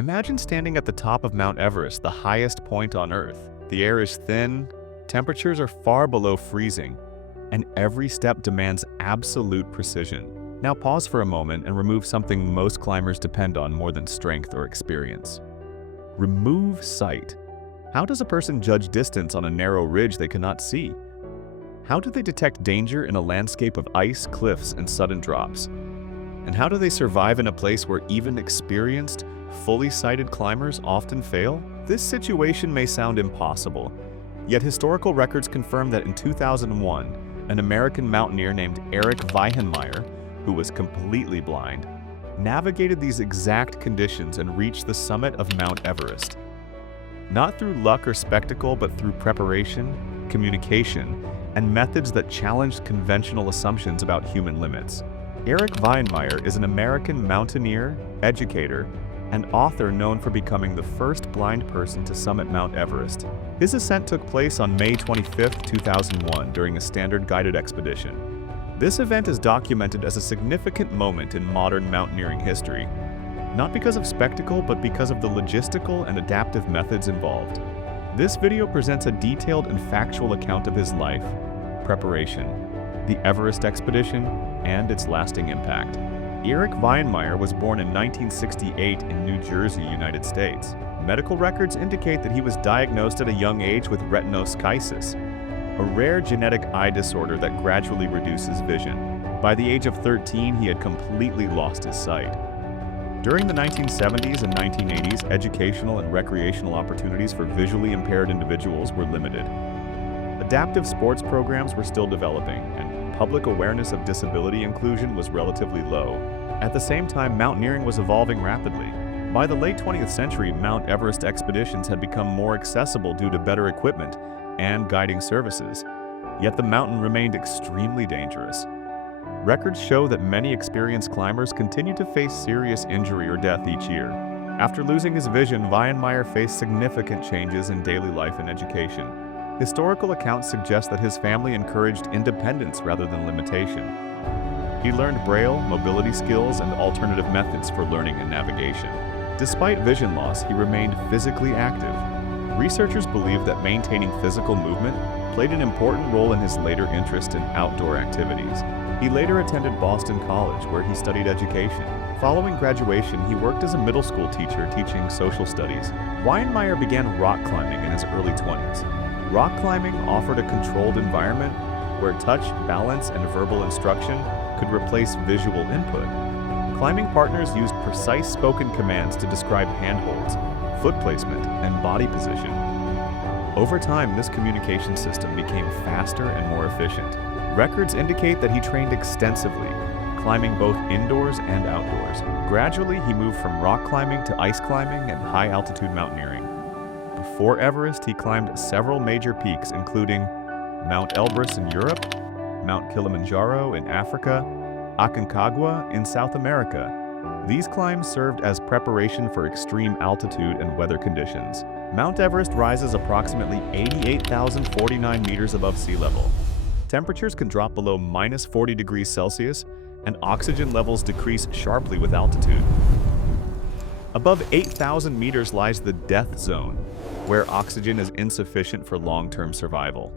Imagine standing at the top of Mount Everest, the highest point on Earth. The air is thin, temperatures are far below freezing, and every step demands absolute precision. Now pause for a moment and remove something most climbers depend on more than strength or experience. Remove sight. How does a person judge distance on a narrow ridge they cannot see? How do they detect danger in a landscape of ice, cliffs, and sudden drops? And how do they survive in a place where even experienced, fully sighted climbers often fail? This situation may sound impossible, yet historical records confirm that in 2001, an American mountaineer named Erik Weihenmayer, who was completely blind, navigated these exact conditions and reached the summit of Mount Everest. Not through luck or spectacle, but through preparation, communication, and methods that challenged conventional assumptions about human limits. Erik Weihenmayer is an American mountaineer, educator, and author known for becoming the first blind person to summit Mount Everest. His ascent took place on May 25, 2001 during a standard guided expedition. This event is documented as a significant moment in modern mountaineering history, not because of spectacle, but because of the logistical and adaptive methods involved. This video presents a detailed and factual account of his life, preparation, the Everest expedition, and its lasting impact. Erik Weihenmayer was born in 1968 in New Jersey, United States. Medical records indicate that he was diagnosed at a young age with retinoschisis, a rare genetic eye disorder that gradually reduces vision. By the age of 13, he had completely lost his sight. During the 1970s and 1980s, educational and recreational opportunities for visually impaired individuals were limited. Adaptive sports programs were still developing, and public awareness of disability inclusion was relatively low. At the same time, mountaineering was evolving rapidly. By the late 20th century, Mount Everest expeditions had become more accessible due to better equipment and guiding services, yet the mountain remained extremely dangerous. Records show that many experienced climbers continue to face serious injury or death each year. After losing his vision, Weihenmayer faced significant changes in daily life and education. Historical accounts suggest that his family encouraged independence rather than limitation. He learned Braille, mobility skills, and alternative methods for learning and navigation. Despite vision loss, he remained physically active. Researchers believe that maintaining physical movement played an important role in his later interest in outdoor activities. He later attended Boston College, where he studied education. Following graduation, he worked as a middle school teacher teaching social studies. Weihenmayer began rock climbing in his early 20s. Rock climbing offered a controlled environment where touch, balance, and verbal instruction could replace visual input. Climbing partners used precise spoken commands to describe handholds, foot placement, and body position. Over time, this communication system became faster and more efficient. Records indicate that he trained extensively, climbing both indoors and outdoors. Gradually, he moved from rock climbing to ice climbing and high-altitude mountaineering. Before Everest, he climbed several major peaks, including Mount Elbrus in Europe, Mount Kilimanjaro in Africa, Aconcagua in South America. These climbs served as preparation for extreme altitude and weather conditions. Mount Everest rises approximately 88,049 meters above sea level. Temperatures can drop below -40 degrees Celsius, and oxygen levels decrease sharply with altitude. Above 8,000 meters lies the death zone, where oxygen is insufficient for long-term survival.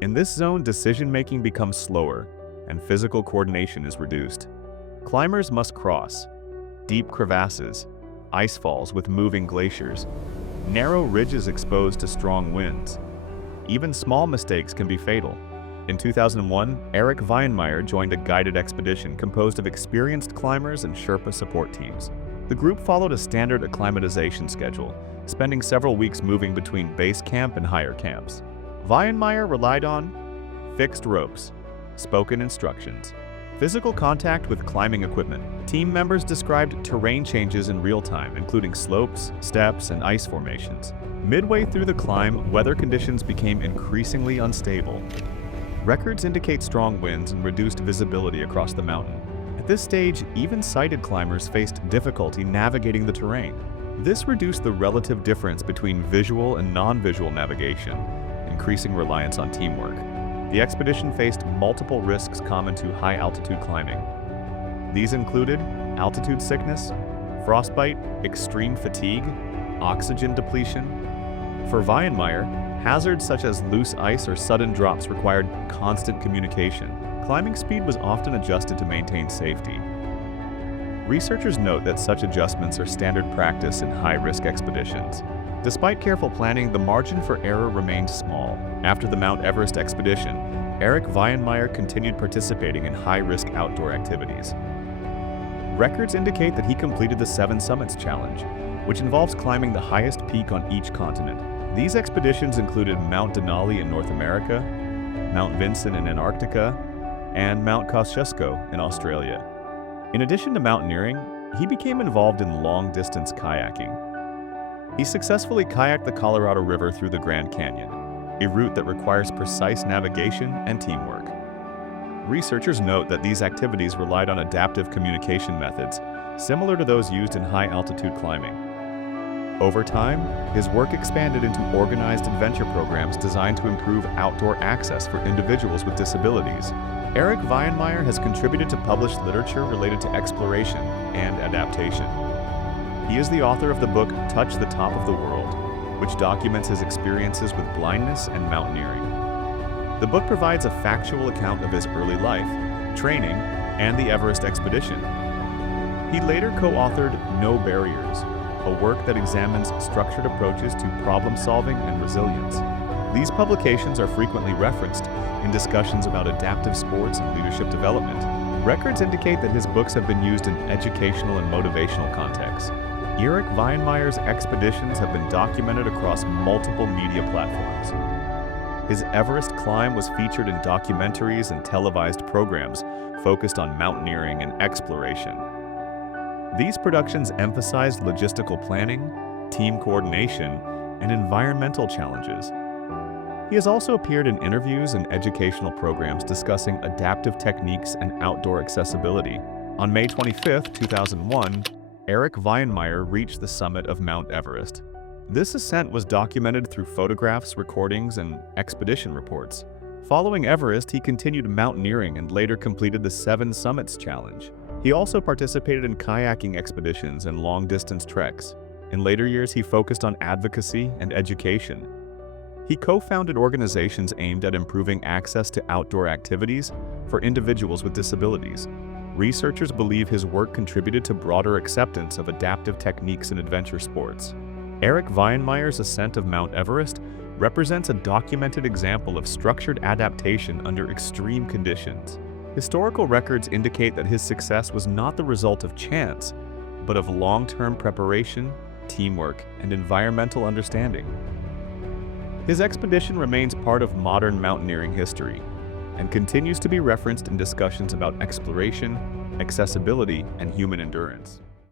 In this zone, decision-making becomes slower, and physical coordination is reduced. Climbers must cross deep crevasses, ice falls with moving glaciers, narrow ridges exposed to strong winds. Even small mistakes can be fatal. In 2001, Erik Weihenmayer joined a guided expedition composed of experienced climbers and Sherpa support teams. The group followed a standard acclimatization schedule, spending several weeks moving between base camp and higher camps. Weihenmayer relied on fixed ropes, spoken instructions, physical contact with climbing equipment. Team members described terrain changes in real time, including slopes, steps, and ice formations. Midway through the climb, weather conditions became increasingly unstable. Records indicate strong winds and reduced visibility across the mountain. At this stage, even sighted climbers faced difficulty navigating the terrain. This reduced the relative difference between visual and non-visual navigation, increasing reliance on teamwork. The expedition faced multiple risks common to high-altitude climbing. These included altitude sickness, frostbite, extreme fatigue, oxygen depletion. For Weihenmayer, hazards such as loose ice or sudden drops required constant communication. Climbing speed was often adjusted to maintain safety. Researchers note that such adjustments are standard practice in high-risk expeditions. Despite careful planning, the margin for error remained small. After the Mount Everest expedition, Erik Weihenmayer continued participating in high-risk outdoor activities. Records indicate that he completed the 7 Summits Challenge, which involves climbing the highest peak on each continent. These expeditions included Mount Denali in North America, Mount Vinson in Antarctica, and Mount Kosciuszko in Australia. In addition to mountaineering, he became involved in long-distance kayaking. He successfully kayaked the Colorado River through the Grand Canyon, a route that requires precise navigation and teamwork. Researchers note that these activities relied on adaptive communication methods, similar to those used in high-altitude climbing. Over time, his work expanded into organized adventure programs designed to improve outdoor access for individuals with disabilities. Erik Weihenmayer has contributed to published literature related to exploration and adaptation. He is the author of the book Touch the Top of the World, which documents his experiences with blindness and mountaineering. The book provides a factual account of his early life, training, and the Everest expedition. He later co-authored No Barriers, a work that examines structured approaches to problem-solving and resilience. These publications are frequently referenced in discussions about adaptive sports and leadership development. Records indicate that his books have been used in educational and motivational contexts. Erik Weihenmayer's expeditions have been documented across multiple media platforms. His Everest climb was featured in documentaries and televised programs focused on mountaineering and exploration. These productions emphasized logistical planning, team coordination, and environmental challenges. He has also appeared in interviews and educational programs discussing adaptive techniques and outdoor accessibility. On May 25, 2001, Erik Weihenmayer reached the summit of Mount Everest. This ascent was documented through photographs, recordings, and expedition reports. Following Everest, he continued mountaineering and later completed the 7 Summits Challenge. He also participated in kayaking expeditions and long-distance treks. In later years, he focused on advocacy and education. He co-founded organizations aimed at improving access to outdoor activities for individuals with disabilities. Researchers believe his work contributed to broader acceptance of adaptive techniques in adventure sports. Erik Weihenmayer's ascent of Mount Everest represents a documented example of structured adaptation under extreme conditions. Historical records indicate that his success was not the result of chance, but of long-term preparation, teamwork, and environmental understanding. His expedition remains part of modern mountaineering history and continues to be referenced in discussions about exploration, accessibility, and human endurance.